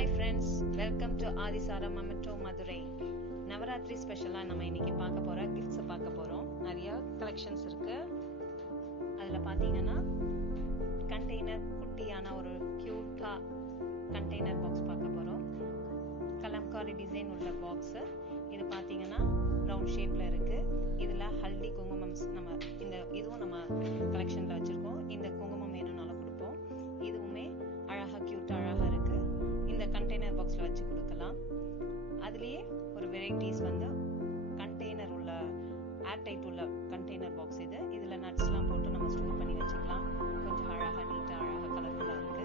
Hi friends, welcome to Adisara Memento Madurai. Navaratri ஸ்பெஷலா நம்ம இன்னைக்கு பார்க்க போற கிஃப்ட்ஸ் பார்க்க போறோம். நிறைய கலெக்ஷன்ஸ் இருக்கு. அதுல பாத்தீங்கன்னா கண்டெய்னர், குட்டியான ஒரு கியூட்டா கண்டெய்னர் பாக்ஸ் பார்க்க போறோம். கலம்காரி டிசைன் உள்ள பாக்ஸ். இது பாத்தீங்கன்னா ரவுண்ட் ஷேப்ல இருக்கு. இதுல ஹல்தி குங்குமம்ஸ் இதுவும் நம்ம கலெக்ஷன்ல வச்சிருக்கோம். இந்த குங்குமம் வேணும்னாலும் கொடுப்போம். இதுவுமே அழகா கியூட்டா அழகா இருக்கு. இந்த கண்டெய்னர் பாக்ஸ்ல வச்சு கொடுக்கலாம். அதுலயே ஒரு வெரைட்டிஸ் கண்டெய்னர் உள்ள ஏர் டைட் உள்ள கண்டெய்னர் பாக்ஸ் இதுல நட்ஸ்லாம் போட்டு நம்ம ஸ்டோர் பண்ணி வச்சுக்கலாம். கொஞ்சம் அழகா நீட்டா அழகா கலர்ஃபுல்லா இருக்கு.